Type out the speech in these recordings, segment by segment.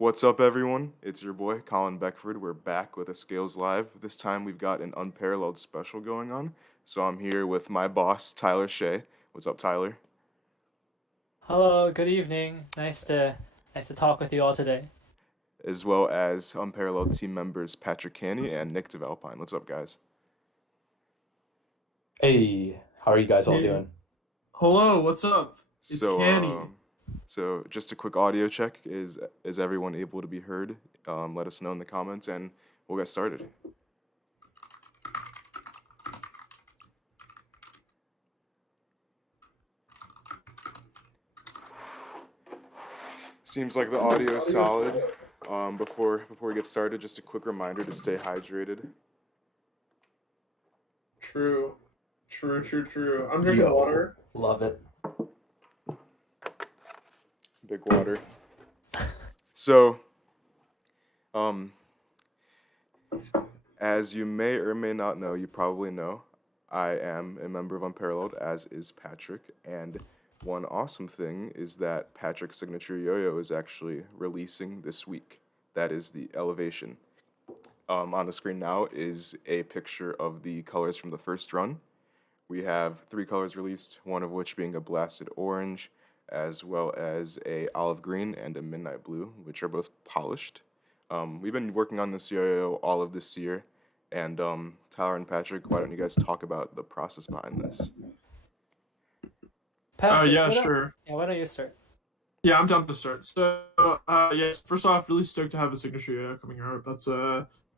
What's up, everyone? It's your boy, Colin Beckford. We're back with a Scales Live. This time we've got an unparalleled special going on. So I'm here with my boss, Tyler Shea. What's up, Tyler? Hello, good evening. Nice to talk with you all today. As well as unparalleled team members, Patrick Canny and Nick DeValpine. What's up, guys? Hey, how are you guys all Hey, doing? hello, what's up? It's So, Canny. um, so just a quick audio check. Is everyone able to be heard? Let us know in the comments, and we'll get started. Seems like the audio is solid. Before we get started, just a quick reminder to stay hydrated. True, true. I'm drinking Yo, water. love it. Big water. So, um, as you may or may not know, you probably know, I am a member of Unparalleled, as is Patrick. And one awesome thing is that Patrick's signature yo-yo is actually releasing this week. That is the Elevation. On the screen now is a picture of the colors from the first run. We have three colors released, one of which being a blasted orange, as well as a olive green and a midnight blue, which are both polished. We've been working on this yo-yo all of this year, and Tyler and Patrick, why don't you guys talk about the process behind this? Patrick, Yeah, what up? sure. Yeah, why don't you start? Yeah, I'm down to start. So, yes, first off, really stoked to have a signature yo-yo coming out. That's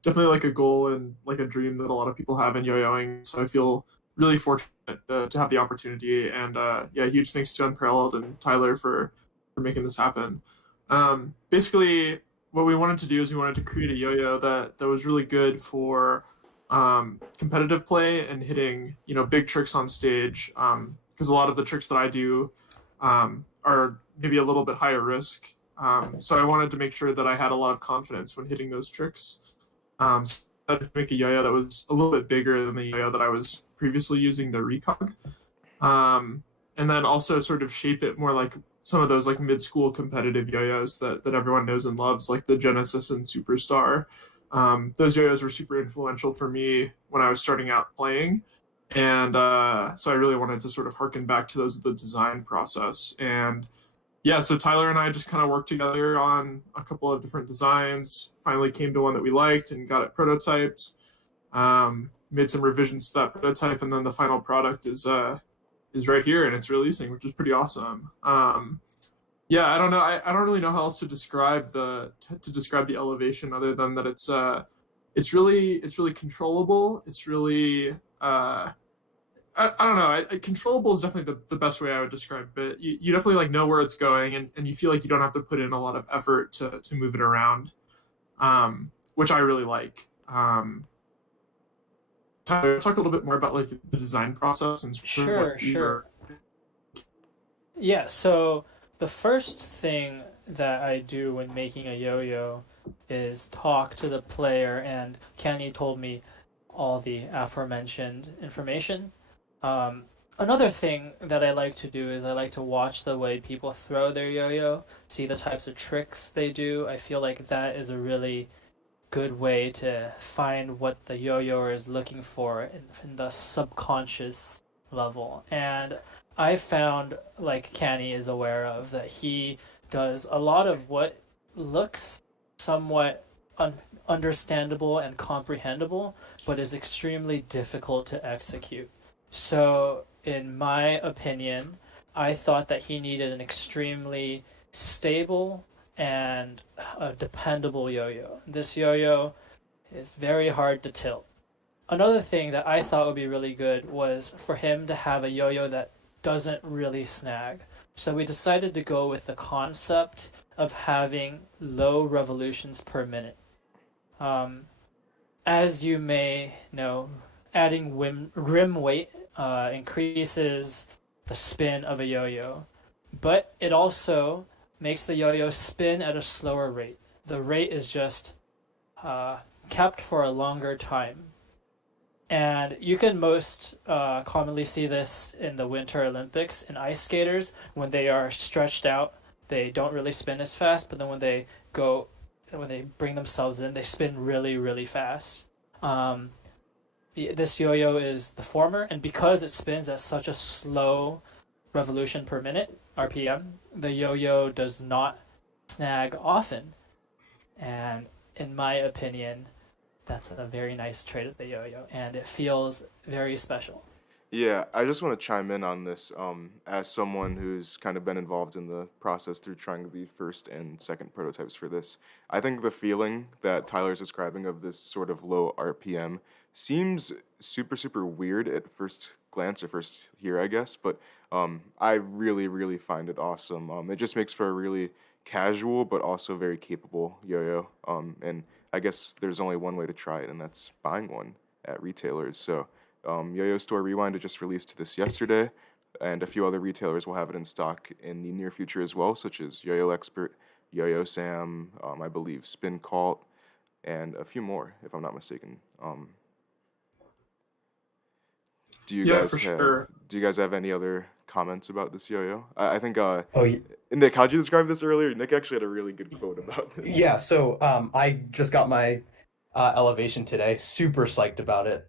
definitely like a goal and like a dream that a lot of people have in yo-yoing. So I feel really fortunate to have the opportunity. And yeah, huge thanks to Unparalleled and Tyler for making this happen. Basically, what we wanted to do is we wanted to create a yo-yo that was really good for competitive play and hitting big tricks on stage. Because a lot of the tricks that I do are maybe a little bit higher risk. So I wanted to make sure that I had a lot of confidence when hitting those tricks. So I had to make a yo-yo that was a little bit bigger than the yo-yo that I was previously using, the Recog. And then also sort of shape it more like some of those like mid-school competitive yo-yos that everyone knows and loves, like the Genesis and Superstar. Those yo-yos were super influential for me when I was starting out playing, and so I really wanted to sort of harken back to the design process. And yeah, so Tyler and I just kind of worked together on a couple of different designs. Finally, came to one that we liked and got it prototyped. Made some revisions to that prototype, and then the final product is right here and it's releasing, which is pretty awesome. Yeah, I don't know. I don't really know how else to describe the elevation other than that it's really controllable. It's really I don't know. Controllable is definitely the best way I would describe it. You definitely like know where it's going, and you feel like you don't have to put in a lot of effort to move it around, which I really like. Tyler, talk a little bit more about like the design process and sort of what Sure, you sure. were. Yeah, so the first thing that I do when making a yo-yo is talk to the player, and Kenny told me all the aforementioned information. Um, Another thing that I like to do is I like to watch the way people throw their yo-yo, see the types of tricks they do. I feel like that is a really good way to find what the yo-yoer is looking for in the subconscious level. And I found, like Canny is aware of, that he does a lot of what looks somewhat understandable and comprehensible, but is extremely difficult to execute. So, in my opinion, I thought that he needed an extremely stable and a dependable yo-yo. This yo-yo is very hard to tilt. Another thing that I thought would be really good was for him to have a yo-yo that doesn't really snag. So we decided to go with the concept of having low revolutions per minute. Um, as you may know, adding rim weight increases the spin of a yo-yo, but it also makes the yo-yo spin at a slower rate. The rate is just uh, kept for a longer time. And you can most commonly see this in the Winter Olympics in ice skaters when they are stretched out. They don't really spin as fast, but then when they go when they bring themselves in, they spin really, really fast. Um, this yo-yo is the former, and because it spins at such a slow revolution per minute (RPM), the yo-yo does not snag often. And in my opinion, that's a very nice trait of the yo-yo, and it feels very special. Yeah, I just want to chime in on this. As someone who's kind of been involved in the process through trying the first and second prototypes for this, I think the feeling that Tyler's describing of this sort of low RPM seems super, super weird at first glance or first hear, I guess, but I really, really find it awesome. It just makes for a really casual but also very capable yo-yo. And I guess there's only one way to try it, and that's buying one at retailers. So. Yo-Yo Store Rewind just released this yesterday, and a few other retailers will have it in stock in the near future as well, such as Yo-Yo Expert, Yo-Yo Sam, I believe Spin Cult, and a few more, if I'm not mistaken. Do you Yeah, guys for have sure. do you guys have any other comments about this yo-yo? I think Oh, Nick, how'd you describe this earlier? Nick actually had a really good quote about this. yeah. So I just got my elevation today. Super psyched about it.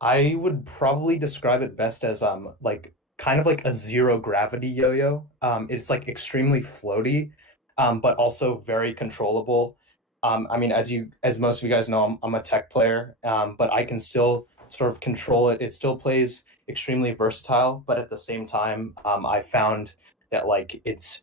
I would probably describe it best as like kind of like a zero gravity yo-yo. It's like extremely floaty, but also very controllable. I mean, as most of you guys know, I'm a tech player, but I can still sort of control it. It still plays extremely versatile, but at the same time, I found that like it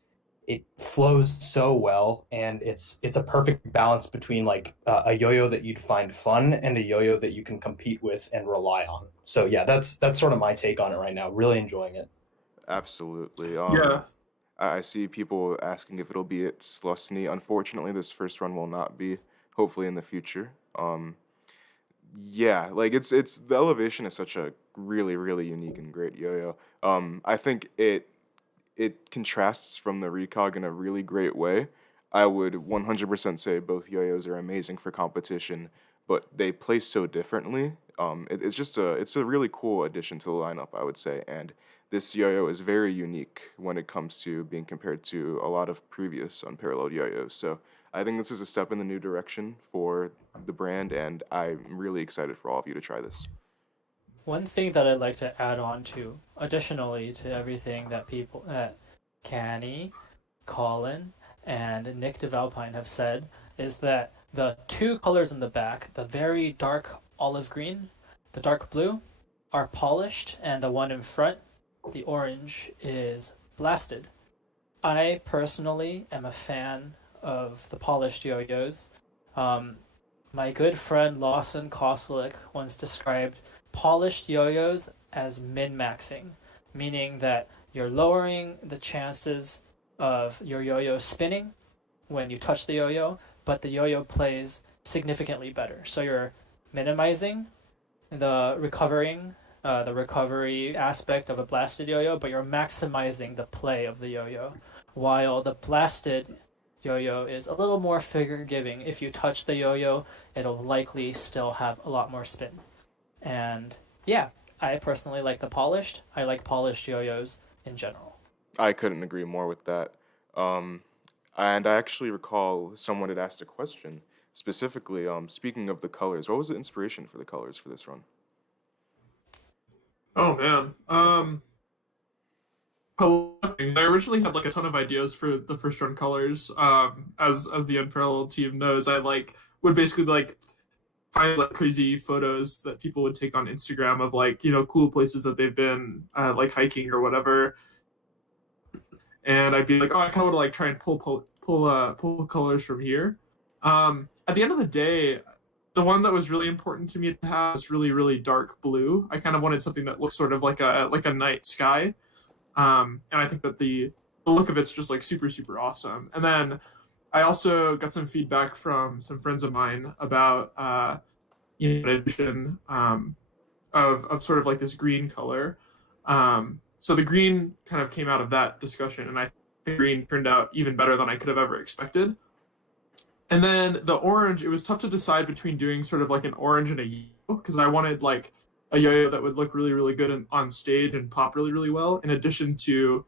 flows so well, and it's a perfect balance between like a yo-yo that you'd find fun and a yo-yo that you can compete with and rely on. So yeah, that's sort of my take on it right now. Really enjoying it. Absolutely. Yeah. I see people asking if it'll be at Slusny. Unfortunately, this first run will not be. Hopefully in the future. Yeah, like it's the elevation is such a really, really unique and great yo-yo. I think it contrasts from the Recog in a really great way. I would 100% say both yo-yos are amazing for competition, but they play so differently. It's a really cool addition to the lineup, I would say, and this yo-yo is very unique when it comes to being compared to a lot of previous unparalleled yo-yos. So I think this is a step in the new direction for the brand, and I'm really excited for all of you to try this. One thing that I'd like to add on to, additionally to everything that people that Canny, Colin, and Nick DeValpine have said, is that the two colors in the back, the very dark olive green, the dark blue, are polished, and the one in front, the orange, is blasted. I personally am a fan of the polished yo-yos. Um, my good friend Lawson Koslik once described polished yo-yos as min-maxing, meaning that you're lowering the chances of your yo-yo spinning when you touch the yo-yo, but the yo-yo plays significantly better. So you're minimizing the recovery aspect of a blasted yo-yo, but you're maximizing the play of the yo-yo. While the blasted yo-yo is a little more figure giving. If you touch the yo-yo, it'll likely still have a lot more spin. And yeah, I personally like the polished. I like polished yo-yos in general. I couldn't agree more with that. Um, and I actually recall someone had asked a question specifically. Speaking of the colors, what was the inspiration for the colors for this run? Oh man. A lot of things. I originally had like a ton of ideas for the first run colors. As the Unparalleled team knows, I like would basically like find like crazy photos that people would take on Instagram of like cool places that they've been like hiking or whatever, and I'd be like, oh, I kind of want to like try and pull colors from here. At the end of the day, the one that was really important to me to have was really really dark blue. I kind of wanted something that looks sort of like a night sky, and I think that the look of it's just like super super awesome. And then I also got some feedback from some friends of mine about an addition of sort of like this green color. So the green kind of came out of that discussion, and I think green turned out even better than I could have ever expected. And then the orange, it was tough to decide between doing sort of like an orange and a yellow because I wanted like a yo-yo that would look really really good on stage and pop really really well, in addition to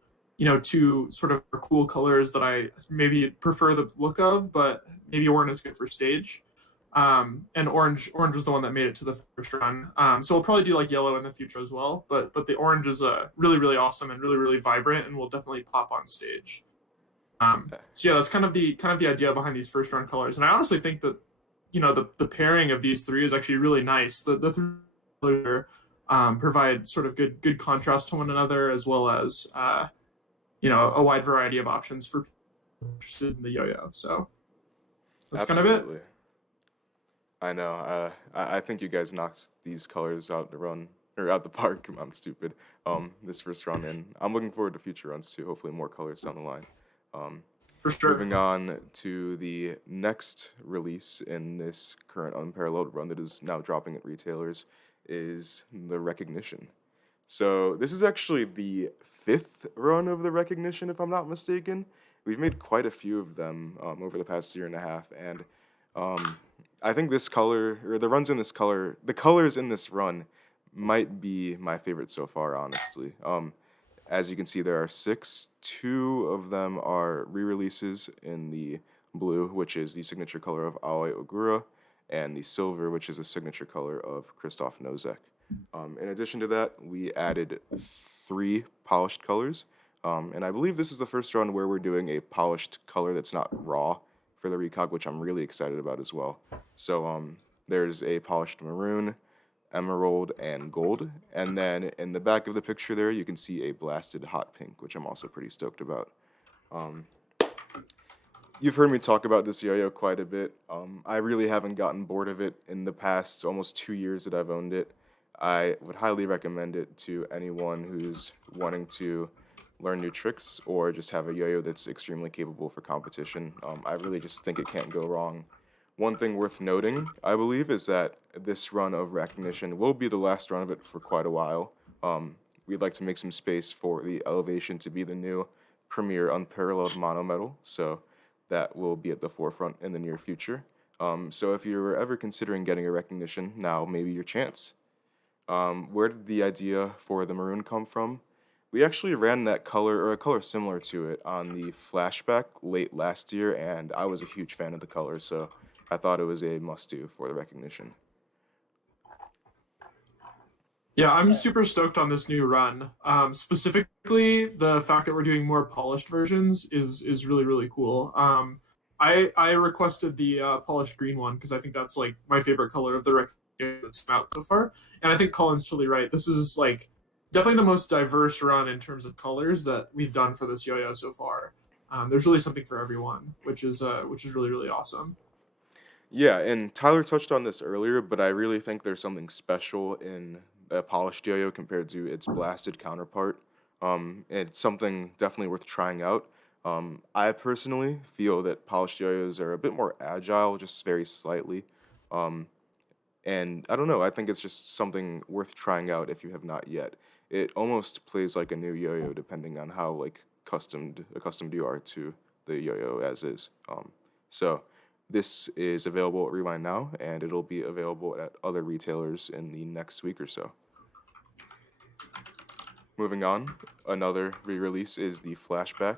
two sort of cool colors that I maybe prefer the look of, but maybe weren't as good for stage. And orange was the one that made it to the first run. So we'll probably do like yellow in the future as well. But the orange is really really awesome and really really vibrant and will definitely pop on stage. So yeah, that's kind of the idea behind these first run colors. And I honestly think that the pairing of these three is actually really nice. The three colors provide sort of good contrast to one another, as well as a wide variety of options for people interested in the yo-yo. So that's kind of it. Absolutely. I know. I think you guys knocked these colors out the run or out the park. I'm stupid. This first run, and I'm looking forward to future runs too. Hopefully, more colors down the line. Um, For sure. Moving on to the next release in this current unparalleled run that is now dropping at retailers is the Recognition. So this is actually the fifth run of the Recognition, if I'm not mistaken. We've made quite a few of them over the past year and a half, and um, I think this color or the colors in this run might be my favorite so far, honestly. As you can see, there are six. Two of them are re-releases in the blue, which is the signature color of Aoi Ogura, and the silver, which is the signature color of Christoph Nozek. In addition to that, we added three polished colors, and I believe this is the first run where we're doing a polished color that's not raw for the recog, which I'm really excited about as well. So there's a polished maroon, emerald, and gold. And then in the back of the picture there, you can see a blasted hot pink, which I'm also pretty stoked about. Um, you've heard me talk about this yo-yo quite a bit. I really haven't gotten bored of it in the past almost 2 years that I've owned it. I would highly recommend it to anyone who's wanting to learn new tricks or just have a yo-yo that's extremely capable for competition. I really just think it can't go wrong. One thing worth noting, I believe, is that this run of Recognition will be the last run of it for quite a while. We'd like to make some space for the Elevation to be the new premier unparalleled mono medal, so that will be at the forefront in the near future. So if you're ever considering getting a Recognition, now may be your chance. Where did the idea for the maroon come from? We actually ran that color, or a color similar to it, on the flashback late last year, and I was a huge fan of the color, so I thought it was a must-do for the Recognition. Yeah, I'm super stoked on this new run. Specifically, the fact that we're doing more polished versions is really really cool. I requested the polished green one because I think that's like my favorite color of the Recognition that's come out so far, and I think Colin's totally right. This is like definitely the most diverse run in terms of colors that we've done for this yo-yo so far. There's really something for everyone, which is really really awesome. Yeah, and Tyler touched on this earlier, but I really think there's something special in a polished yo-yo compared to its blasted counterpart. It's something definitely worth trying out. I personally feel that polished yo-yos are a bit more agile, just very slightly. Um, and I don't know, I think it's just something worth trying out if you have not yet. It almost plays like a new yo-yo depending on how like accustomed you are to the yo-yo as is. So this is available at Rewind now, and it'll be available at other retailers in the next week or so. Moving on, another re-release is the Flashback.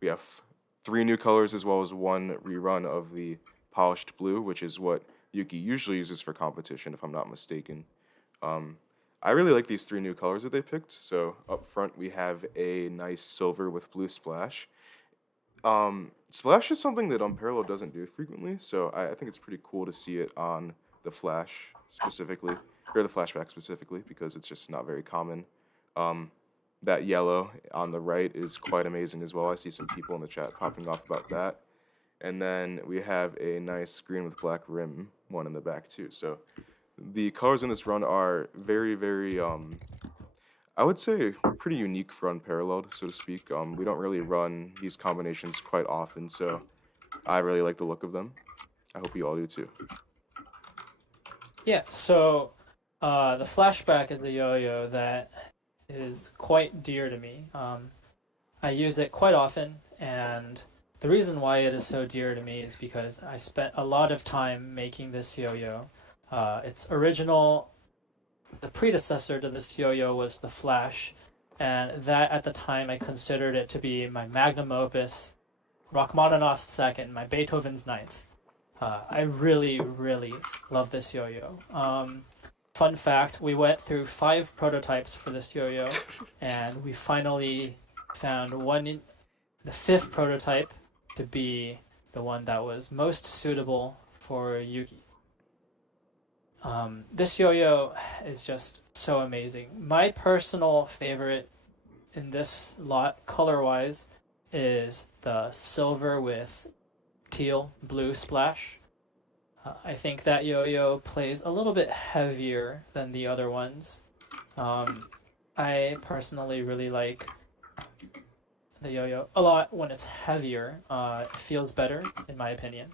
We have three new colors as well as one rerun of the polished blue, which is what Yuki usually uses for competition, if I'm not mistaken. Um, I really like these three new colors that they picked. So up front we have a nice silver with blue splash. Splash is something that Unparalleled doesn't do frequently, so I think it's pretty cool to see it on the Flash specifically, or the Flashback specifically, because it's just not very common. Um, that yellow on the right is quite amazing as well. I see some people in the chat popping off about that. And then we have a nice green with black rim one in the back too. So the colors in this run are very, very I would say pretty unique for Unparalleled, so to speak. We don't really run these combinations quite often, so I really like the look of them. I hope you all do too. Yeah, so the flashback is a yo-yo that is quite dear to me. I use it quite often, and the reason why it is so dear to me is because I spent a lot of time making this yo-yo. Its original, the predecessor to this yo-yo was the Flash, and that at the time I considered it to be my magnum opus, Rachmaninoff's second, my Beethoven's ninth. I really, really love this yo-yo. Fun fact, we went through 5 prototypes for this yo-yo, and we finally found the 5th prototype to be the one that was most suitable for Yuki. This yo-yo is just so amazing. My personal favorite in this lot, color-wise, is the silver with teal blue splash. I think that yo-yo plays a little bit heavier than the other ones. I personally really like the yo-yo a lot when it's heavier. It feels better, in my opinion.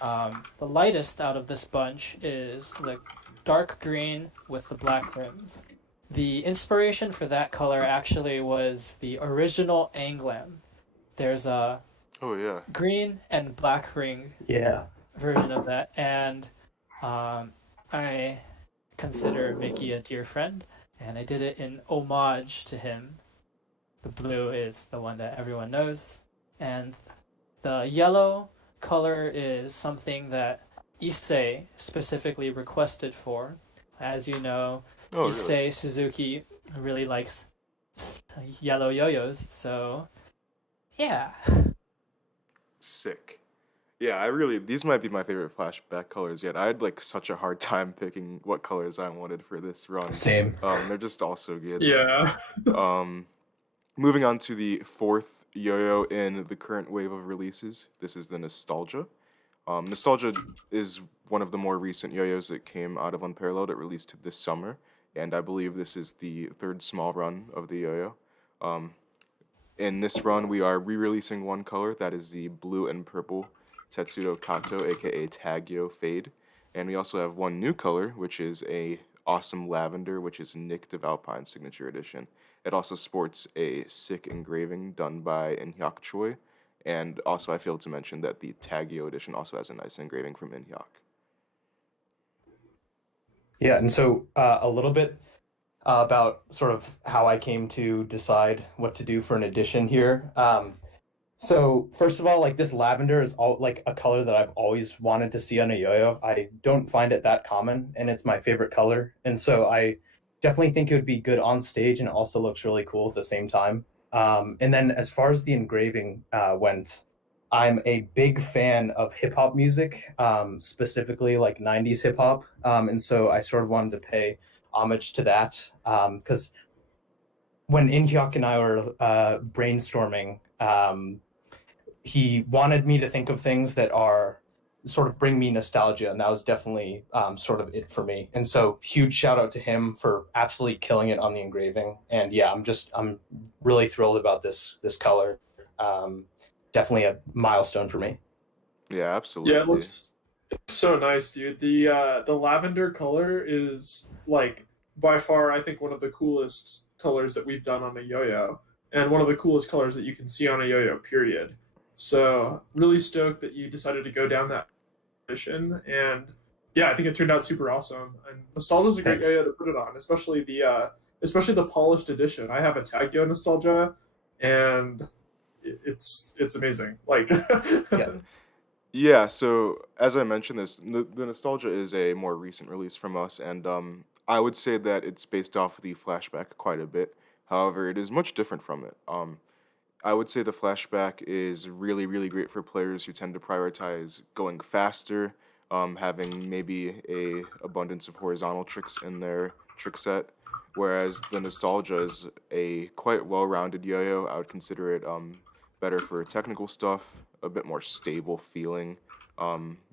The lightest out of this bunch is the dark green with the black rims. The inspiration for that color actually was the original Anglam. There's a Oh yeah. green and black ring Yeah. version of that, and I consider Mickey a dear friend, and I did it in homage to him. The blue is the one that everyone knows, and the yellow color is something that Issei specifically requested for. As you know, Oh really? Issei Suzuki really likes yellow yo-yos, so yeah. Sick. Yeah, I really these might be my favorite flashback colors yet. I had like such a hard time picking what colors I wanted for this run. Same. They're just all so good. Yeah. Um, Moving on to the 4th yo-yo in the current wave of releases. This is the Nostalgia. Nostalgia is one of the more recent yo-yos that came out of Unparalleled. It released this summer, and I believe this is the 3rd small run of the yo-yo. Um, in this run, we are re-releasing one color, that is the blue and purple Tetsudo Kato, aka Tagyo Fade. And we also have one new color, which is a awesome lavender, which is Nick of Alpine Signature Edition. It also sports a sick engraving done by Inhyuk Choi. And also, I failed to mention that the Tagyo edition also has a nice engraving from Inhyuk. Yeah, and so a little bit about sort of how I came to decide what to do for an edition here. So first of all, like this lavender is all like a color that I've always wanted to see on a yo-yo. I don't find it that common, and it's my favorite color. And so I definitely think it would be good on stage, and it also looks really cool at the same time. And then as far as the engraving went, I'm a big fan of hip hop music, specifically like 90s hip hop. And so I sort of wanted to pay homage to that because when Inhyuk and I were brainstorming, he wanted me to think of things that are sort of bring me nostalgia, and that was definitely sort of it for me. And so huge shout out to him for absolutely killing it on the engraving. And yeah, I'm really thrilled about this color. Definitely a milestone for me. Yeah, Yeah, absolutely. it looks so nice, dude. The lavender color is like by far I think one of the coolest colors that we've done on a yo-yo, and one of the coolest colors that you can see on a yo-yo. Period. So really stoked that you decided to go down that mission, and yeah, I think it turned out super awesome. And nostalgia is a great Thanks. yo-yo to put it on, especially the polished edition. I have a Tagyo nostalgia, and it's amazing. Like Yeah. Yeah, so as I mentioned, the Nostalgia is a more recent release from us, and I would say that it's based off the flashback quite a bit. However, it is much different from it. I would say the flashback is really, really great for players who tend to prioritize going faster, having maybe a abundance of horizontal tricks in their trick set, whereas the Nostalgia is a quite well-rounded yo-yo. I would consider it better for technical stuff, a bit more stable feeling.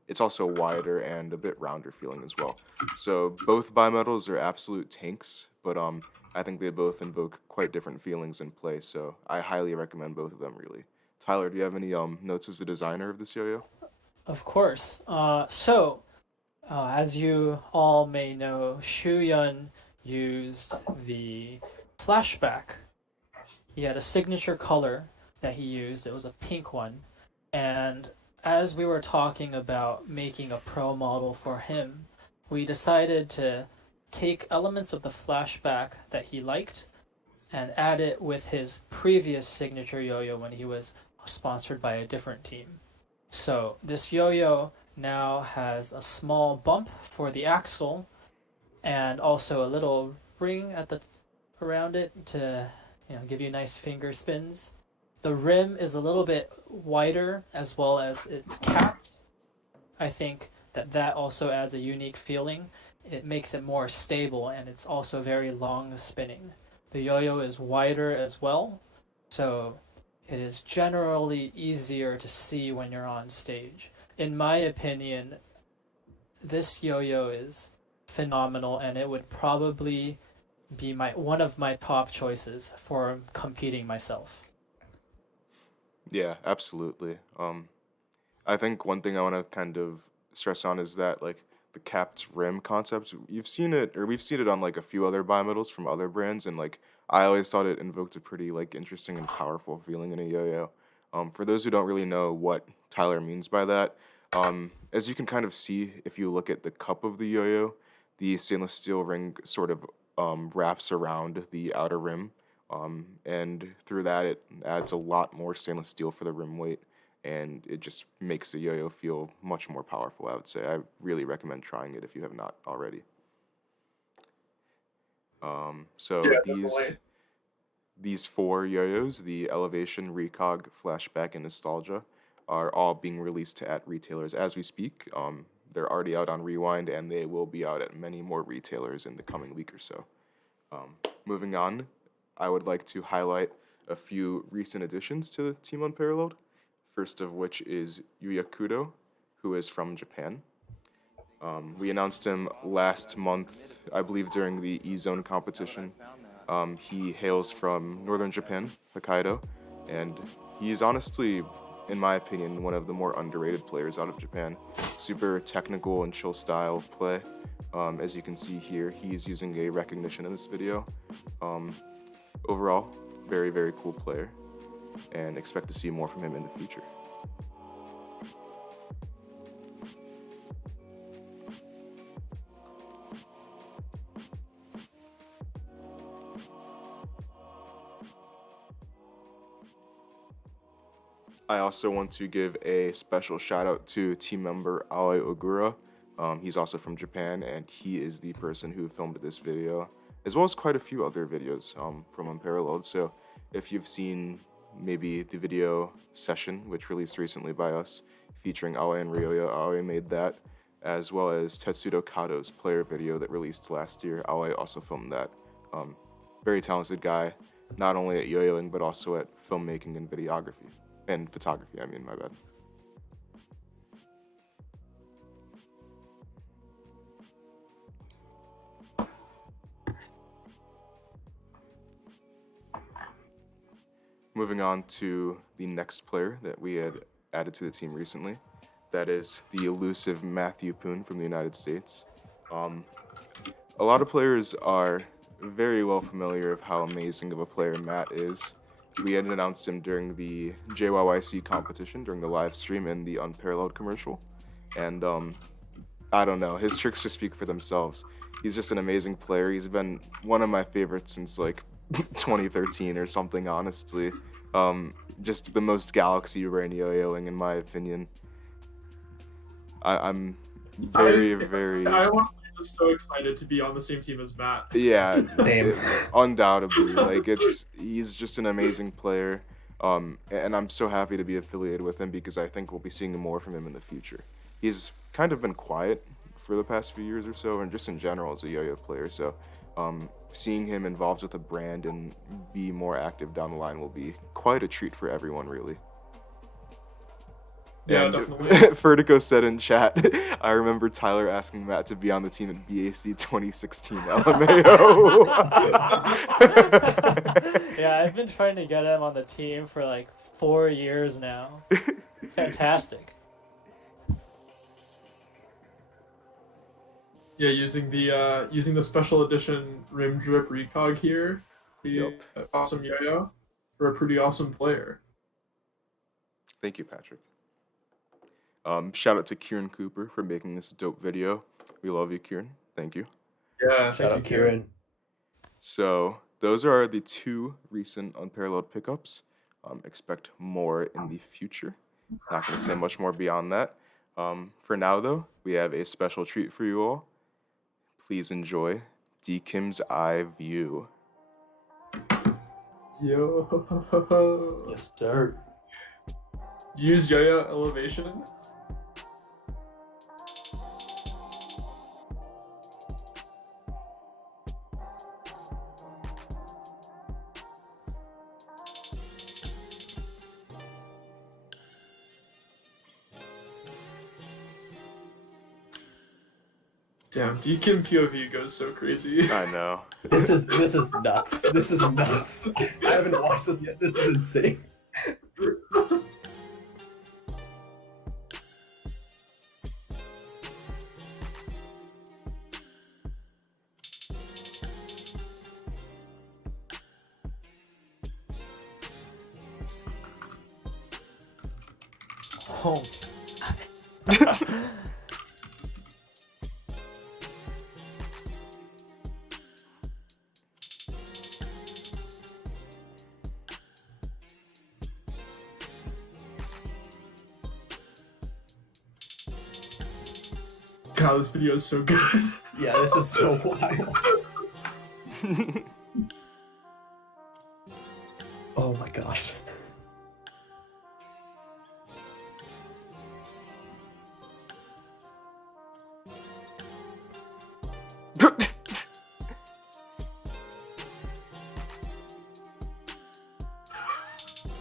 It's also wider and a bit rounder feeling as well. So both bimetals are absolute tanks, but I think they both invoke quite different feelings in play. So I highly recommend both of them. Really, Tyler, do you have any notes as the designer of this yo-yo? Of course. As you all may know, Shu used the flashback. He had a signature color that he used. It was a pink one. And as we were talking about making a pro model for him, we decided to take elements of the flashback that he liked and add it with his previous signature yo-yo when he was sponsored by a different team. So this yo-yo now has a small bump for the axle and also a little ring at the around it to give you nice finger spins. The rim is a little bit wider as well as it's capped. I think that also adds a unique feeling. It makes it more stable and it's also very long spinning. The yo-yo is wider as well, so it is generally easier to see when you're on stage. In my opinion, this yo-yo is phenomenal and it would probably be one of my top choices for competing myself. Yeah, absolutely. I think one thing I want to kind of stress on is that like the capped rim concept. You've seen it, or we've seen it on like a few other bimetals from other brands, and like I always thought it invoked a pretty like interesting and powerful feeling in a yo-yo. For those who don't really know what Tyler means by that, as you can kind of see if you look at the cup of the yo-yo, the stainless steel ring sort of wraps around the outer rim, and through that it adds a lot more stainless steel for the rim weight, and it just makes the yo-yo feel much more powerful, I would say. I really recommend trying it if you have not already. So Yeah, these definitely. these four yo-yos, the Elevation, Recog, Flashback, and Nostalgia, are all being released at retailers as we speak. They're already out on Rewind, and they will be out at many more retailers in the coming week or so. Moving on, I would like to highlight a few recent additions to Team Unparalleled. First of which is Yuya Kudo, who is from Japan. We announced him last month, I believe during the E-Zone competition. He hails from northern Japan, Hokkaido, and he's honestly, in my opinion, one of the more underrated players out of Japan. Super technical and chill style of play. As you can see here, he's using a recognition in this video. Overall, very, very cool player, and expect to see more from him in the future. I also want to give a special shout out to team member Aoi Ogura. He's also from Japan, and he is the person who filmed this video, as well as quite a few other videos from Unparalleled. So if you've seen maybe the video Session, which released recently by us, featuring Aoi and Ryoya, Aoi made that, as well as Tetsudo Kato's player video that released last year. Aoi also filmed that. Very talented guy, not only at yo-yoing, but also at filmmaking and videography. And photography, I mean, my bad. Moving on to the next player that we had added to the team recently. That is the elusive Matthew Poon from the United States. A lot of players are very well familiar of how amazing of a player Matt is. We had announced him during the JYYC competition, during the live stream and the Unparalleled commercial. And I don't know, his tricks just speak for themselves. He's just an amazing player. He's been one of my favorites since like 2013 or something, honestly. Just the most galaxy brain yo-yoing, in my opinion. I'm very... I want just so excited to be on the same team as Matt. Yeah, Same. undoubtedly. Like he's just an amazing player, and I'm so happy to be affiliated with him because I think we'll be seeing more from him in the future. He's kind of been quiet for the past few years or so, and just in general as a yo-yo player. So, seeing him involved with a brand and be more active down the line will be quite a treat for everyone, really. Yeah, And definitely. Vertigo said in chat, I remember Tyler asking Matt to be on the team at BAC 2016 LMAO. Yeah, I've been trying to get him on the team for like 4 years now. Fantastic. Yeah, using the special edition rim drip recog here, the awesome yo-yo for a pretty awesome player. Thank you, Patrick. Shout out to Kieran Cooper for making this dope video. We love you, Kieran. Thank you. Yeah, Shout out Kieran. So those are the two recent Unparalleled pickups. Expect more in the future. Not going to say much more beyond that. For now, though, we have a special treat for you all. Please enjoy D Kim's Eye View. Yo. Yes, sir. Use yo-yo elevation. Damn, Deacon POV goes so crazy. I know. This is nuts. This is nuts. I haven't watched this yet. This is insane. Oh. God, this video is so good. Yeah, this is so wild. Oh my gosh.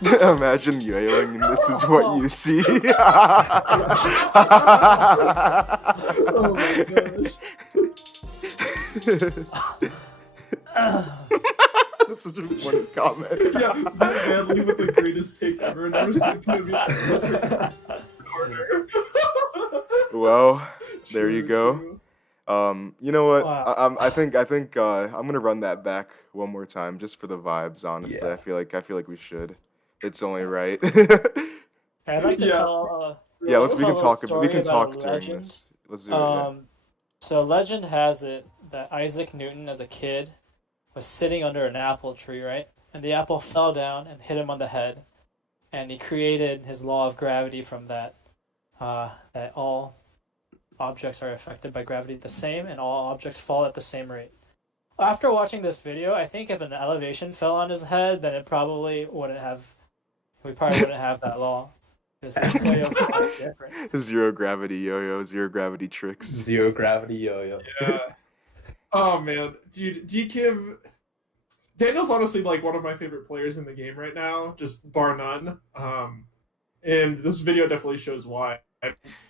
Imagine yo-yoing and this is what you see. Oh my gosh. That's such a funny comment. Yeah, Manly with the greatest take ever. Never seen POV corner. Well, there you True, go. true. You know what? Wow. I think I'm gonna run that back one more time just for the vibes. Honestly, Yeah. I feel like we should. It's only right. I'd like to Yeah. tell. Yeah, we tell can a little talk. We story can about talk a during legend. this. Let's do it. Yeah. So legend has it that Isaac Newton, as a kid, was sitting under an apple tree, right? And the apple fell down and hit him on the head, and he created his law of gravity from that. That all objects are affected by gravity the same, and all objects fall at the same rate. After watching this video, I think if an elevation fell on his head, then it probably wouldn't have. We probably wouldn't have that law. Because this yo-yo flies different. Zero gravity yo-yo, zero gravity tricks. Zero gravity yo-yo. Yeah. Oh man, dude, DKiv. Daniel's honestly like one of my favorite players in the game right now, just bar none. And this video definitely shows why.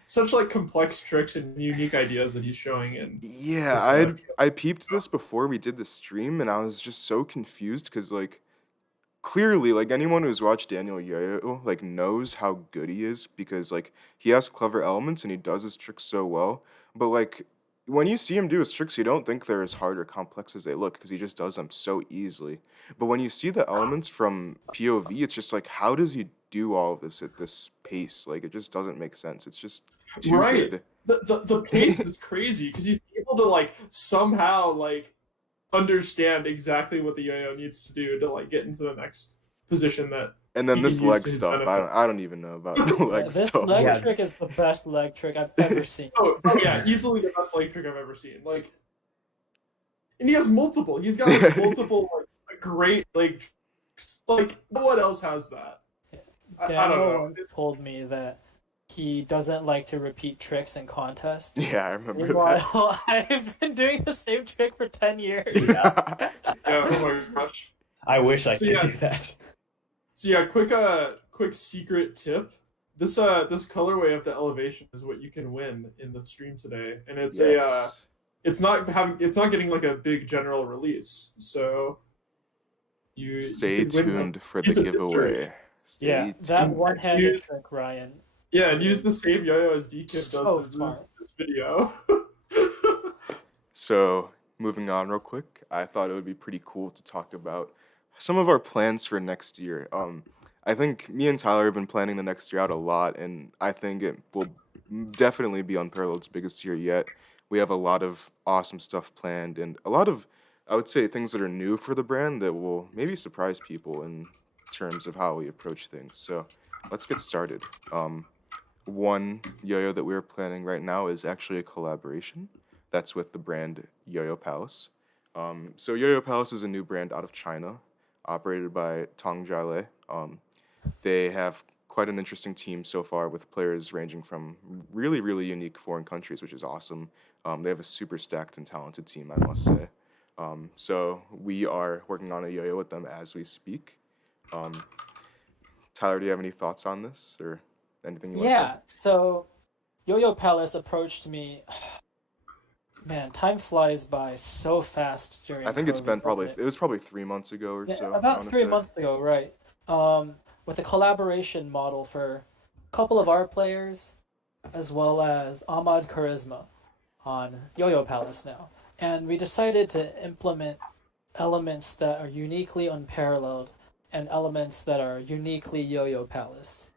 Such like complex tricks and unique ideas that he's showing in. Yeah, This, I peeped this before we did the stream, and I was just so confused because like clearly like anyone who's watched Daniel Yo-Yo like knows how good he is because like he has clever elements and he does his tricks so well. But like when you see him do his tricks, you don't think they're as hard or complex as they look because he just does them so easily. But when you see the elements from POV, it's just like how does he do all of this at this pace? Like it just doesn't make sense. It's just too Right. good. The pace is crazy because he's able to like somehow like understand exactly what the yo-yo needs to do to like get into the next position that. And then He this can use leg to his stuff, benefit. I don't even know about the leg This stuff. leg Yeah. trick is the best leg trick I've ever seen. Oh yeah, easily the best leg trick I've ever seen. Like, and he has multiple. He's got like multiple like great like no one else has that. I don't Daniel know. once told me that he doesn't like to repeat tricks in contests. Yeah, I remember that. Meanwhile, I've been doing the same trick for 10 years. Yeah. Yeah, oh my gosh. I wish I So, could yeah. do that. So yeah, quick secret tip. This colorway of the elevation is what you can win in the stream today, and it's Yes. it's not getting like a big general release. So you Stay could win tuned for the Use it this giveaway. Stay Yeah, that tuned. one-handed Use- trick, Ryan. Yeah, and use the same yo-yo as DKiv does So in this, smart. this video. So, moving on real quick, I thought it would be pretty cool to talk about some of our plans for next year. I think me and Tyler have been planning the next year out a lot, and I think it will definitely be Unparalleled's biggest year yet. We have a lot of awesome stuff planned and a lot of I would say things that are new for the brand that will maybe surprise people in terms of how we approach things. So let's get started. One yo-yo that we're planning right now is actually a collaboration. That's with the brand Yo-Yo Palace. So Yo-Yo Palace is a new brand out of China, operated by Tong Jiale. They have quite an interesting team so far with players ranging from really, really unique foreign countries, which is awesome. They have a super stacked and talented team, I must say. So we are working on a yo-yo with them as we speak. Um, Tyler, do you have any thoughts on this or anything you want to say? Yeah, so Yo-Yo Palace approached me. Man, time flies by so fast I during think it's COVID, been doesn't probably it? it was probably 3 months ago or Yeah, so. I about want to three say. months ago, right? With a collaboration model for a couple of our players, as well as Ahmad Charisma on Yo-Yo Palace now. And we decided to implement elements that are uniquely unparalleled and elements that are uniquely Yo-Yo Palace.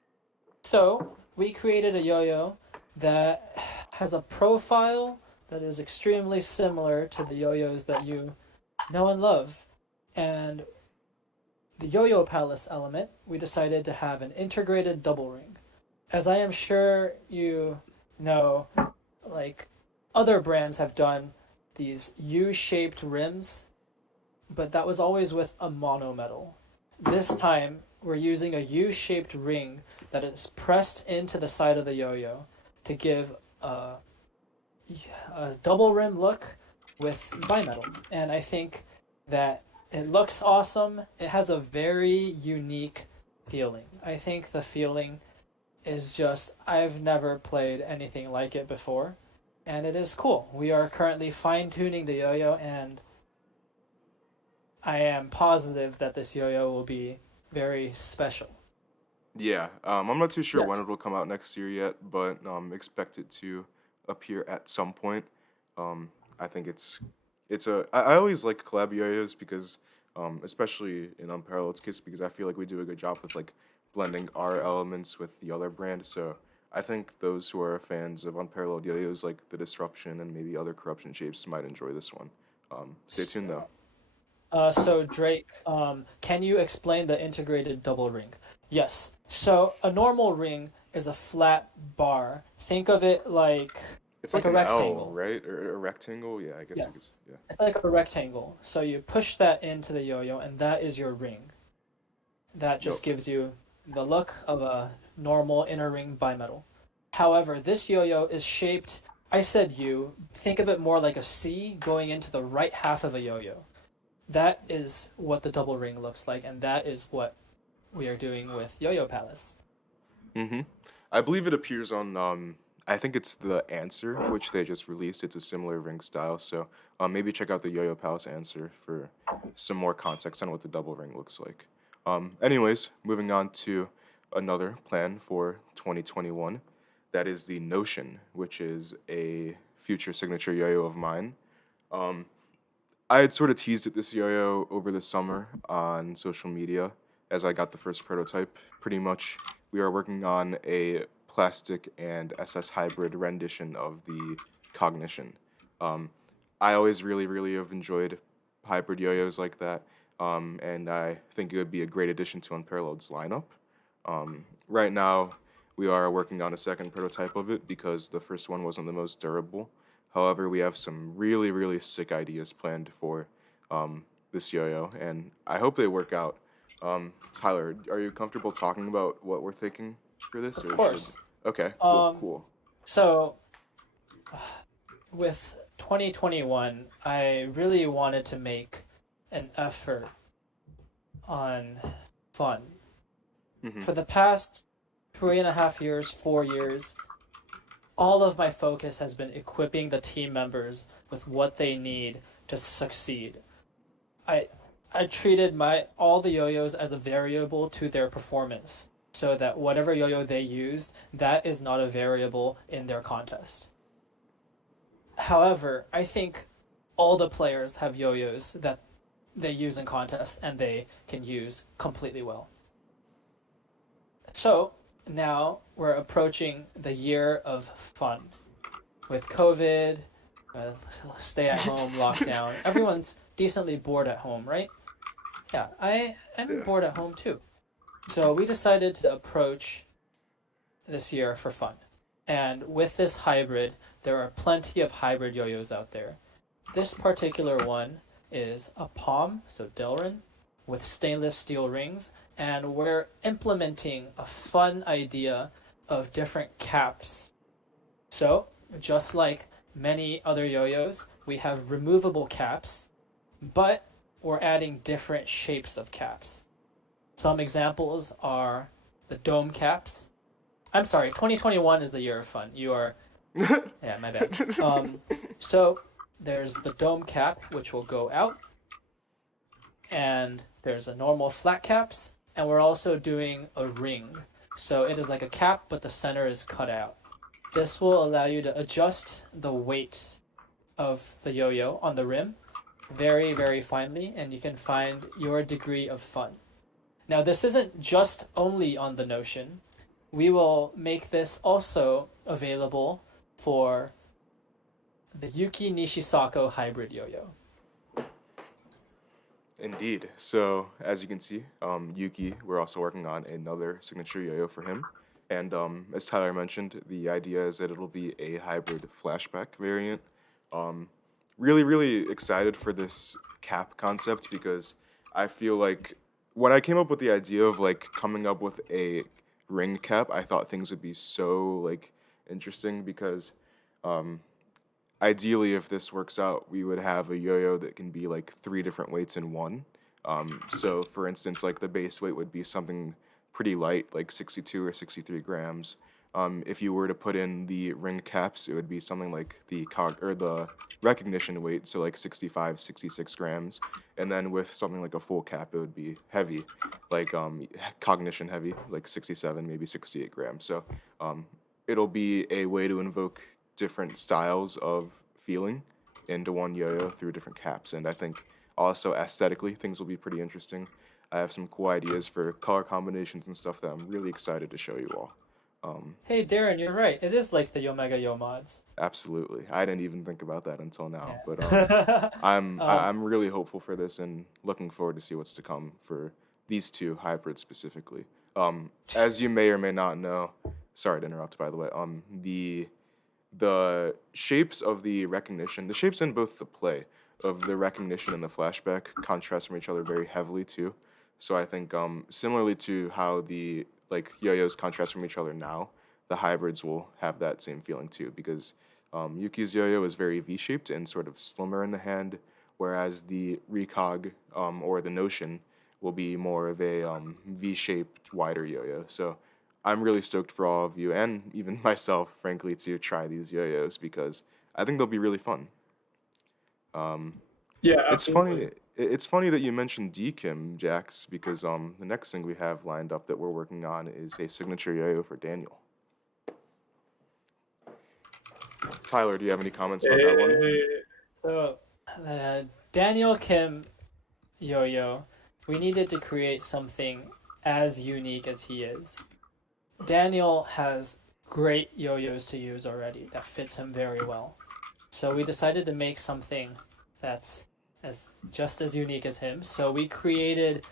So we created a yo-yo that has a profile that is extremely similar to the yo-yos that you know and love. And the yo-yo palace element, we decided to have an integrated double ring. As I am sure you know, like other brands have done these U-shaped rims, but that was always with a monometal. This time, we're using a U-shaped ring that is pressed into the side of the yo-yo to give a double rim look with bimetal. And I think that it looks awesome. It has a very unique feeling. I think the feeling is just, I've never played anything like it before. And it is cool. We are currently fine tuning the yo yo, and I am positive that this yo yo will be very special. Yeah, I'm not too sure when Yes. it will come out next year yet, but expect it to appear at some point. I think I always like collab yo-yos because especially in Unparalled's case because I feel like we do a good job with like blending our elements with the other brand. So I think those who are fans of Unparalleled yo-yos like the Disruption and maybe other corruption shapes might enjoy this one. Stay tuned though. So Drake, can you explain the integrated double ring? Yes. So a normal ring is a flat bar. Think of it It's like like a an L, rectangle. right? Or a rectangle? Yeah, I guess you could. Yes. Yeah. It's like a rectangle. So you push that into the yo-yo, and that is your ring. That Yo. just gives you the look of a normal inner ring bimetal. However, this yo-yo is shaped. I said you. Think of it more like a C going into the right half of a yo-yo. That is what the double ring looks like, and that is what we are doing with Yo-Yo Palace. Mm-hmm. I believe it appears on I think it's the Answer, which they just released. It's a similar ring style, so maybe check out the Yo-Yo Palace Answer for some more context on what the double ring looks like. Anyways, moving on to another plan for 2021. That is the Notion, which is a future signature yo-yo of mine. Um, I had sort of teased at this yo-yo over the summer on social media as I got the first prototype. Pretty much, we are working on a plastic and SS hybrid rendition of the Cognition. Um, I always really, really have enjoyed hybrid yo-yos like that, and I think it would be a great addition to Unparalleled's lineup. Right now, we are working on a second prototype of it because the first one wasn't the most durable. However, we have some really, really sick ideas planned for this yo-yo, and I hope they work out. Tyler, are you comfortable talking about what we're thinking for this, Of or should? course. Okay, cool, Um, cool. so with 2021, I really wanted to make an effort on fun. Hmm. For the past 3.5 years, 4 years, all of my focus has been equipping the team members with what they need to succeed. I I treated my all the yo-yos as a variable to their performance, so that whatever yo-yo they used, that is not a variable in their contest. However, I think all the players have yo-yos that they use in contests and they can use completely well. So now we're approaching the year of fun with COVID, with stay at home lockdown. Everyone's decently bored at home, right? Yeah, I am Yeah. bored at home too. So we decided to approach this year for fun. And with this hybrid, there are plenty of hybrid yo-yos out there. This particular one is a palm, so Delrin, with stainless steel rings, and we're implementing a fun idea of different caps. So, just like many other yo-yos, we have removable caps, but we're adding different shapes of caps. Some examples are the dome caps. I'm sorry, 2021 is the year of fun. You are, yeah, my bad. So there's the dome cap, which will go out, and there's a normal flat caps, and we're also doing a ring. So it is like a cap, but the center is cut out. This will allow you to adjust the weight of the yo-yo on the rim very, very finely, and you can find your degree of fun. Now, this isn't just only on the Notion. We will make this also available for the Yuki Nishisako hybrid yo-yo. Indeed. So as you can see, Yuki, we're also working on another signature yo-yo for him. And as Tyler mentioned, the idea is that it'll be a hybrid flashback variant. Um, really excited for this cap concept because I feel like when I came up with the idea of like coming up with a ring cap, I thought things would be so like interesting because um, ideally, if this works out, we would have a yo-yo that can be like three different weights in one. So, for instance, like the base weight would be something pretty light, like 62 or 63 grams. If you were to put in the ring caps, it would be something like the the recognition weight, so like 65, 66 grams. And then with something like a full cap, it would be heavy, like cognition heavy, like 67, maybe 68 grams. So um, it'll be a way to invoke different styles of feeling into one yo-yo through different caps. And I think also aesthetically, things will be pretty interesting. I have some cool ideas for color combinations and stuff that I'm really excited to show you all. Hey, Darren, you're right. It is like the Yomega Yo mods. Absolutely, I didn't even think about that until now, but Yeah. I'm really hopeful for this and looking forward to see what's to come for these two hybrids specifically. As you may or may not know, sorry to interrupt, by the way. The shapes of the recognition, the shapes in both the play of the recognition and the flashback contrast from each other very heavily too. So I think similarly to how the like yo-yos contrast from each other now, the hybrids will have that same feeling too because Yuki's yo-yo is very V-shaped and sort of slimmer in the hand, whereas the Recog or the Notion will be more of a V-shaped wider yo-yo. So I'm really stoked for all of you and even myself, frankly, to try these yo-yos because I think they'll be really fun. Um, Yeah, it's funny. absolutely. It's funny that you mentioned DKIM, Jax, because the next thing we have lined up that we're working on is a signature yo-yo for Daniel. Tyler, do you have any comments about that one? So, Daniel Kim yo-yo, we needed to create something as unique as he is. Daniel has great yo-yos to use already that fits him very well. So we decided to make something that's as just as unique as him. So we created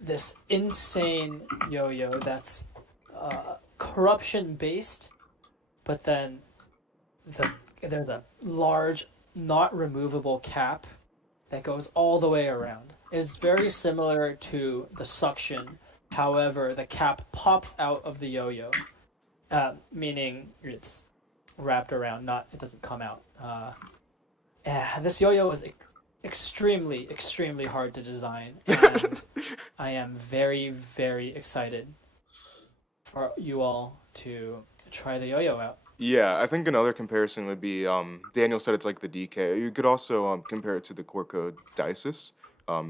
this insane yo-yo that's corruption based, but then there's a large, not removable cap that goes all the way around. It's very similar to the suction. However, the cap pops out of the yo-yo, meaning it's wrapped around, not it doesn't come out. This yo-yo was extremely hard to design, and I am very excited for you all to try the yo-yo out. Yeah, I think another comparison would be Daniel said it's like the DK. You could also compare it to the Corco Dices.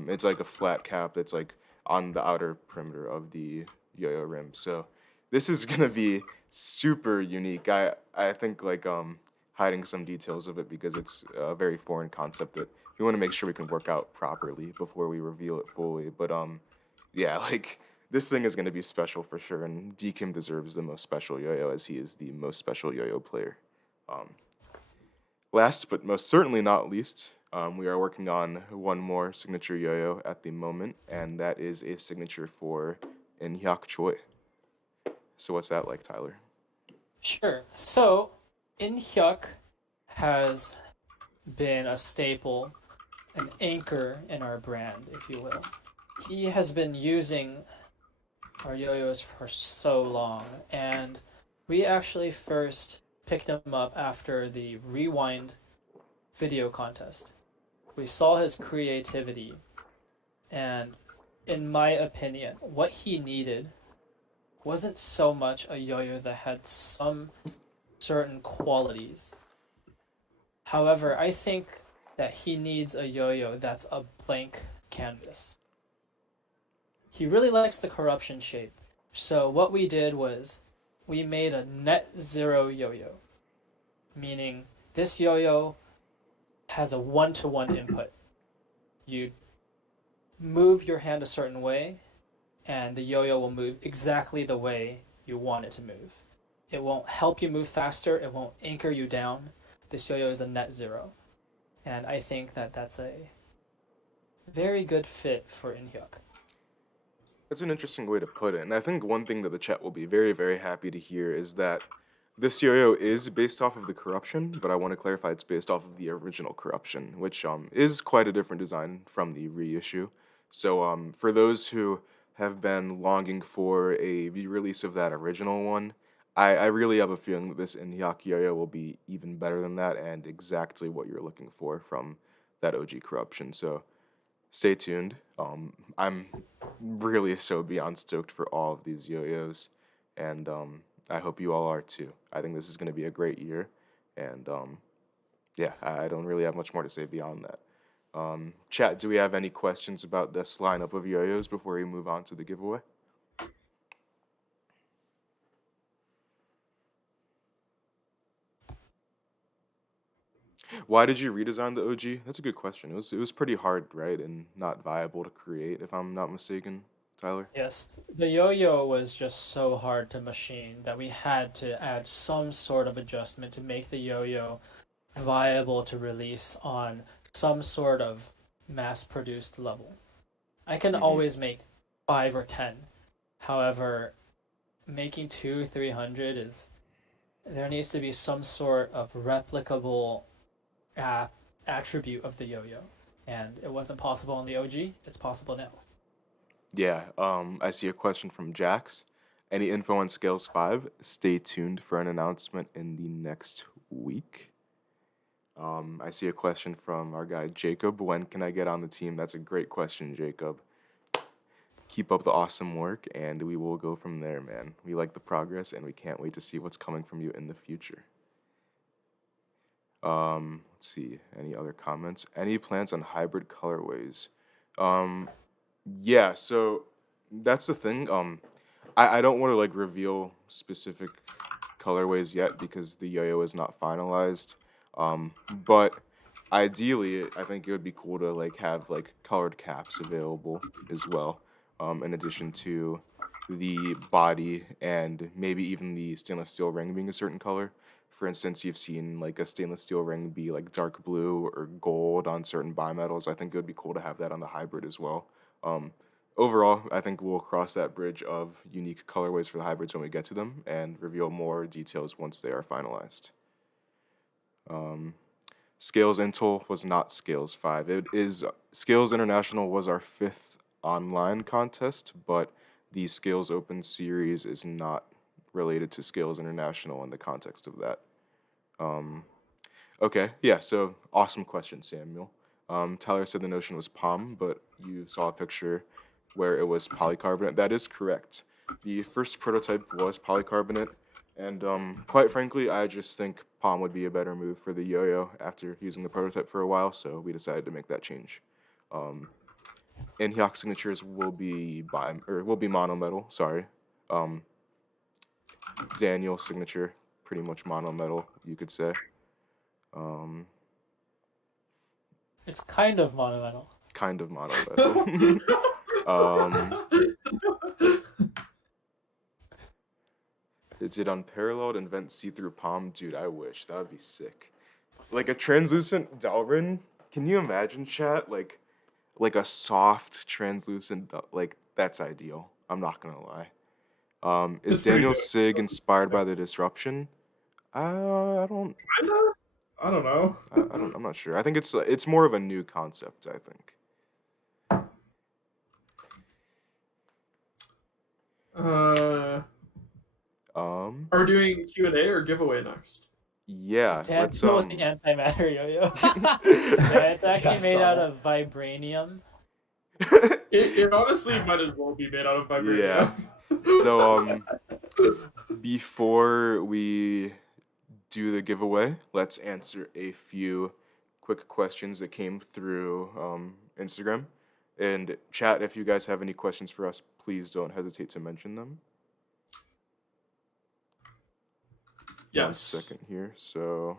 It's like a flat cap that's like on the outer perimeter of the yo-yo rim. So this is gonna be super unique. I think like hiding some details of it because it's a very foreign concept that we want to make sure we can work out properly before we reveal it fully. But yeah, like this thing is going to be special for sure, and D Kim deserves the most special yo-yo as he is the most special yo-yo player. Um, Last but most certainly not least, We are working on one more signature yo-yo at the moment, and that is a signature for Inhyuk Choi. So what's that like, Tyler? Sure. So, Inhyuk has been a staple, an anchor in our brand, if you will. He has been using our yo-yos for so long, and we actually first picked him up after the Rewind video contest. We saw his creativity, and in my opinion, what he needed wasn't so much a yo-yo that had some certain qualities. However, I think that he needs a yo-yo that's a blank canvas. He really likes the corruption shape. So what we did was we made a net zero yo-yo, meaning this yo-yo has a one-to-one input. You move your hand a certain way, and the yo-yo will move exactly the way you want it to move. It won't help you move faster. It won't anchor you down. This yo-yo is a net zero. And I think that that's a very good fit for Inhyuk. That's an interesting way to put it. And I think one thing that the chat will be very, very happy to hear is that this yo-yo is based off of the corruption, but I want to clarify it's based off of the original corruption, which is quite a different design from the reissue. So for those who have been longing for a re-release of that original one, I really have a feeling that this Inhyuk yo-yo will be even better than that and exactly what you're looking for from that OG corruption. So stay tuned. I'm really so beyond stoked for all of these yo-yos, and I hope you all are too. I think this is going to be a great year, and yeah, I don't really have much more to say beyond that. Chat, do we have any questions about this lineup of yo-yos before we move on to the giveaway? Why did you redesign the OG? That's a good question. It was pretty hard, right, and not viable to create, if I'm not mistaken, Tyler. Yes, the yo-yo was just so hard to machine that we had to add some sort of adjustment to make the yo-yo viable to release on some sort of mass-produced level. I can Mm-hmm. always make 5 or 10. However, making 300 is there needs to be some sort of replicable uh, attribute of the yo-yo, and it wasn't possible on the OG. It's possible now. Yeah, I see a question from Jax. Any info on Scales 5? Stay tuned for an announcement in the next week. I see a question from our guy Jacob. When can I get on the team? That's a great question, Jacob. Keep up the awesome work, and we will go from there, man. We like the progress, and we can't wait to see what's coming from you in the future. Let's see. Any other comments? Any plans on hybrid colorways? Um, yeah, so that's the thing. I don't want to like reveal specific colorways yet because the yo-yo is not finalized. But ideally, I think it would be cool to like have like colored caps available as well. In addition to the body and maybe even the stainless steel ring being a certain color. For instance, you've seen like a stainless steel ring be like dark blue or gold on certain bimetals. I think it would be cool to have that on the hybrid as well. Um, Overall, I think we'll cross that bridge of unique colorways for the hybrids when we get to them and reveal more details once they are finalized. Um, Scales Intel was not Scales 5. It is Scales International was our fifth online contest, but the Scales Open series is not related to Scales International in the context of that. Um, okay, yeah, so awesome question, Samuel. Tyler said the notion was palm, but you saw a picture where it was polycarbonate. That is correct. The first prototype was polycarbonate, and quite frankly, I just think palm would be a better move for the yo-yo after using the prototype for a while, so we decided to make that change. Inhyuk signatures will be will be monometal. Sorry. Um, Daniel's signature pretty much monometal, you could say. Um, It's kind of monumental. kind of monometal. um, did Unparalleled invent see-through palm? Dude, I wish. That would be sick. Like a translucent Dalrin Can you imagine, chat? Like a soft, translucent, like that's ideal. I'm not gonna lie. Is It's pretty Daniel good. Sig inspired by the disruption? I don't. Kinda. I don't know. I don't. I'm not sure. I think it's more of a new concept. I think. Um. Are we doing Q&A or giveaway next? Yeah. Let's Daniel with the antimatter yo-yo. Yeah, it's actually I made saw out that. of vibranium. It honestly might as well be made out of Yeah. vibranium. So before we do the giveaway, let's answer a few quick questions that came through Instagram. And chat, if you guys have any questions for us, please don't hesitate to mention them. One Yes. second here. So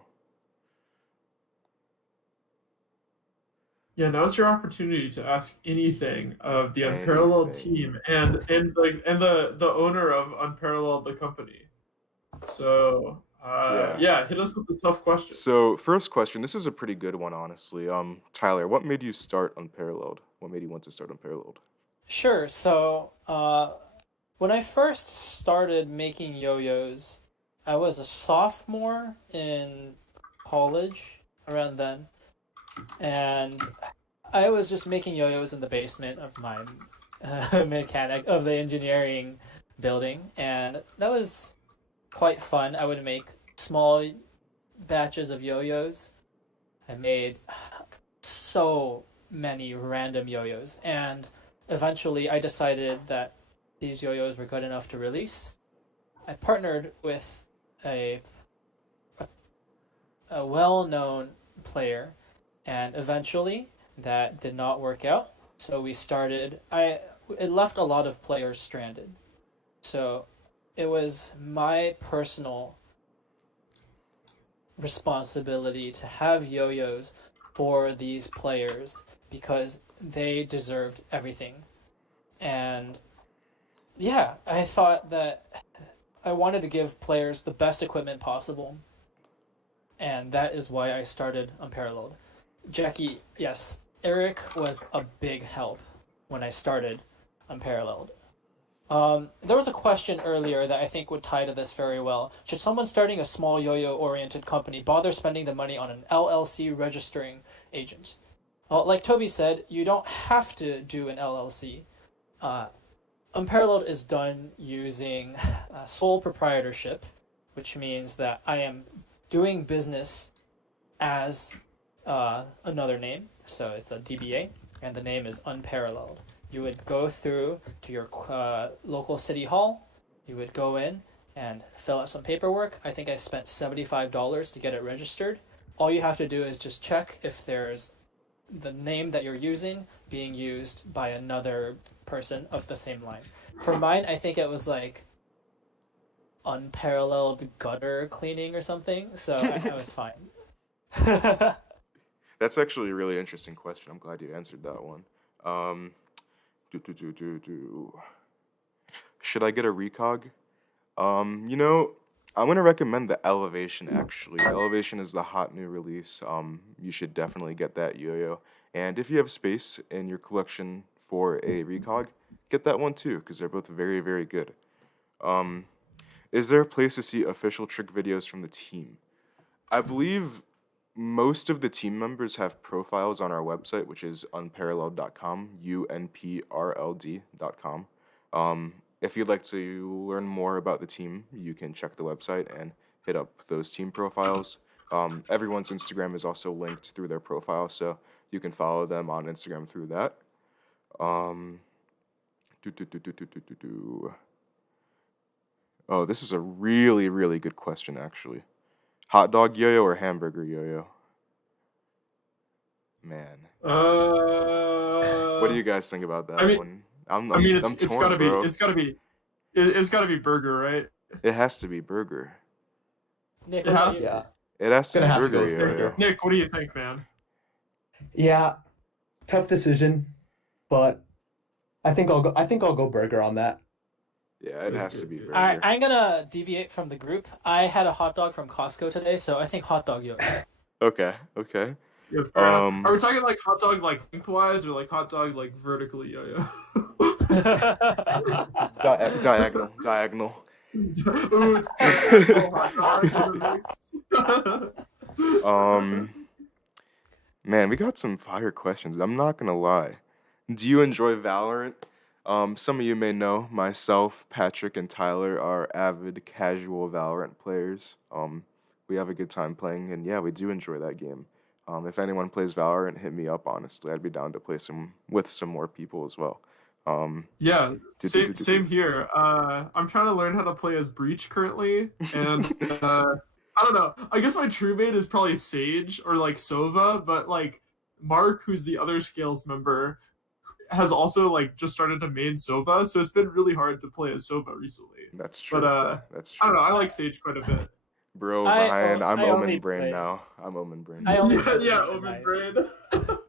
Yeah, now it's your opportunity to ask anything of the Unparalleled Anything. team and the owner of Unparalleled the company. So yeah, hit us with the tough questions. So first question, this is a pretty good one, honestly. Tyler, what made you start Unparalleled? What made you want to start Unparalleled? Sure. So, when I first started making yo-yos, I was a sophomore in college around then, and I was just making yo-yos in the basement of my mechanic of the engineering building, and that was quite fun. I would make small batches of yo-yos. I made so many random yo-yos, and eventually I decided that these yo-yos were good enough to release. I partnered with a a well-known player, and eventually that did not work out. So we started. It left a lot of players stranded. So it was my personal responsibility to have yo-yos for these players because they deserved everything. And yeah, I thought that I wanted to give players the best equipment possible. And that is why I started Unparalleled. Jackie, yes, Eric was a big help when I started Unparalleled. There was a question earlier that I think would tie to this very well. Should someone starting a small yo-yo oriented company bother spending the money on an LLC registering agent? Well, like Toby said, you don't have to do an LLC. Uh, Unparalleled is done using sole proprietorship, which means that I am doing business as another name. So it's a DBA, and the name is Unparalleled. You would go through to your local city hall. You would go in and fill out some paperwork. I think I spent $75 to get it registered. All you have to do is just check if there's the name that you're using being used by another person of the same line. For mine, I think it was like Unparalleled Gutter Cleaning or something, so I was fine. That's actually a really interesting question. I'm glad you answered that one. Um, Should I get a recog? You know, I'm gonna recommend the Elevation actually. Elevation is the hot new release. You should definitely get that yo-yo. And if you have space in your collection for a recog, get that one too, because they're both very, very good. Um, is there a place to see official trick videos from the team? I believe most of the team members have profiles on our website, which is unparalleled.com, UNPRLD.com. If you'd like to learn more about the team, you can check the website and hit up those team profiles. Everyone's Instagram is also linked through their profile, so you can follow them on Instagram through that. Um, do, do, do, do, do, do, do, do. Oh, this is a really, really good question, actually. Hot dog yo-yo or hamburger yo-yo? Man. What do you guys think about that I mean, one? I'm it's torn, gotta be bro. it's gotta be burger, right? It has to be burger. Nick, It what about has you? Yeah. It has to Gonna be have to go burger with yo-yo. burger. Nick, what do you think, man? Yeah, tough decision, but I think I'll go burger on that. Yeah, it Good, has to good, be good. burger. Alright, I'm gonna deviate from the group. I had a hot dog from Costco today, so I think hot dog yo. Okay, okay. Yeah, fair enough. Are we Um, talking like hot dog like lengthwise or like hot dog like vertically yo-yo? diagonal. Ooh, triple hot dog in the mix. um, Man, we got some fire questions. I'm not gonna lie. Do you enjoy Valorant? Some of you may know myself, Patrick, and Tyler are avid casual Valorant players. We have a good time playing, and yeah, we do enjoy that game. If anyone plays Valorant, hit me up. Honestly, I'd be down to play some more people as well. Um, Yeah, do, do, do, do, do. same here. I'm trying to learn how to play as Breach currently, and I don't know. I guess my true mate is probably Sage or like Sova, but like Mark, who's the other Scales member, has also like just started to main Sova, so it's been really hard to play as Sova recently. That's But true, bro. That's I don't true. know. I like Sage quite a bit. Bro, Ryan, I'm I only Omen Brain play now. I'm Omen Brain. I only Yeah, play yeah, with the Omen knife. Brain.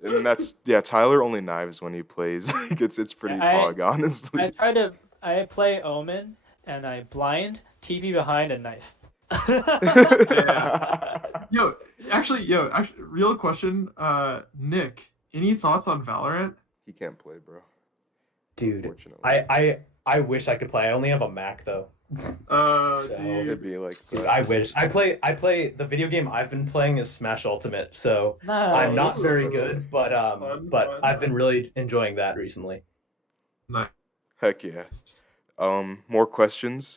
And that's yeah. Tyler only knives when he plays. Like it's pretty Yeah, pog, honestly. I play Omen and I blind, TP behind and knife. Yeah. Yo, actually, real question. Nick, any thoughts on Valorant? He can't play, bro. Dude, Unfortunately, I wish I could play. I only have a Mac though. So, it'd Dude. be like dude, that. I wish. I play the video game I've been playing is Smash Ultimate, so I'm Nice. not very Ooh, good, fun, but I've been fun. really enjoying that recently. Nice. Heck yeah. More questions.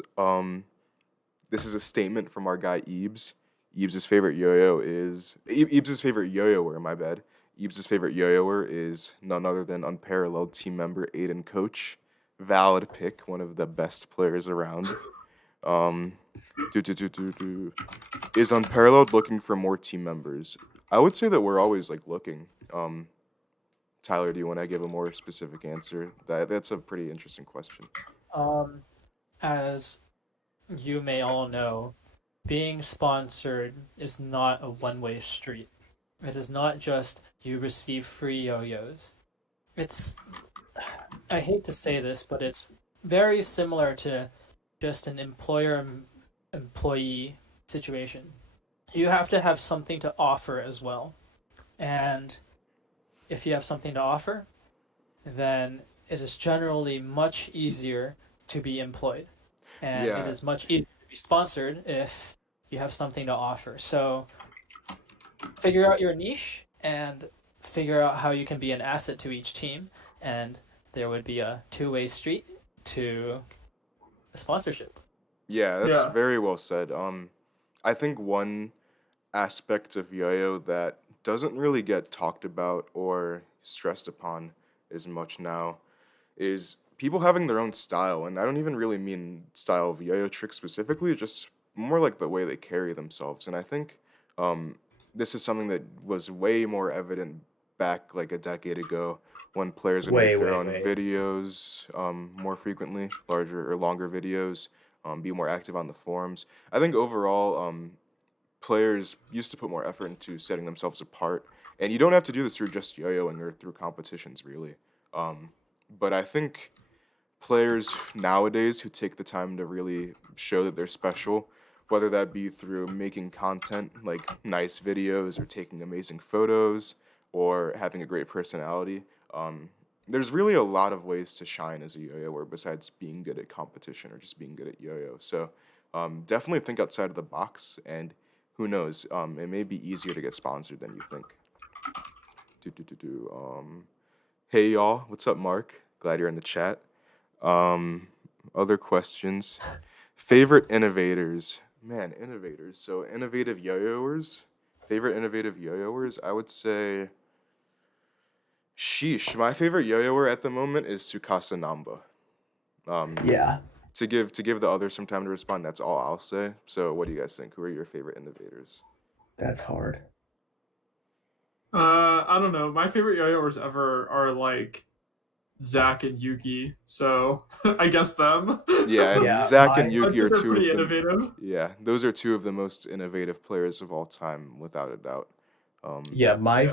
This is a statement from our guy Eebs. Eebs' favorite yo-yo is Eebs' favorite yo-yoer. My bad. Eebs' favorite yo-yoer is none other than unparalleled team member Aiden Coach. Valid pick, one of the best players around. Um, Is unparalleled looking for more team members? I would say that we're always like looking. Tyler, do you want to give a more specific answer? That's a pretty interesting question. Um, as you may all know, being sponsored is not a one-way street. It is not just you receive free yo-yos. It's, I hate to say this, but it's very similar to just an employee situation. You have to have something to offer as well. And if you have something to offer, then it is generally much easier to be employed. And it Yeah, is much easier to be sponsored if you have something to offer. So figure out your niche and figure out how you can be an asset to each team. And there would be a two-way street to sponsorship. yeah, that's Yeah. very well said. I think one aspect of yo-yo that doesn't really get talked about or stressed upon as much now is people having their own style, and I don't even really mean style of yo-yo trick specifically, just more like the way they carry themselves. And I think um, this is something that was way more evident back like a decade ago when players would make their own Way. videos more frequently, larger or longer videos, be more active on the forums. I think overall, players used to put more effort into setting themselves apart, and you don't have to do this through just yo-yoing or through competitions, really. Um, but I think players nowadays who take the time to really show that they're special, whether that be through making content like nice videos or taking amazing photos or having a great personality, there's really a lot of ways to shine as a yo-yoer besides being good at competition or just being good at yo-yo. So definitely think outside of the box, and who knows, it may be easier to get sponsored than you think. Do, do, do, do. Hey y'all, what's up, Mark? Glad you're in the chat. Other questions. Favorite innovators. Man, innovators. So innovative yo-yoers. Favorite innovative yo-yoers. I would say. Sheesh. My favorite yo-yoer at the moment is Tsukasa Namba. Um, Yeah, to give the others some time to respond. That's all I'll say. So, what do you guys think? Who are your favorite innovators? that's hard. I don't know. My favorite yo-yoers ever are like Zach and Yuki, so I guess them. Yeah, and Yeah, Zach and my I Yuki think are they're two of pretty the. innovative. Yeah, those are two of the most innovative players of all time, without a doubt. yeah, my Yeah.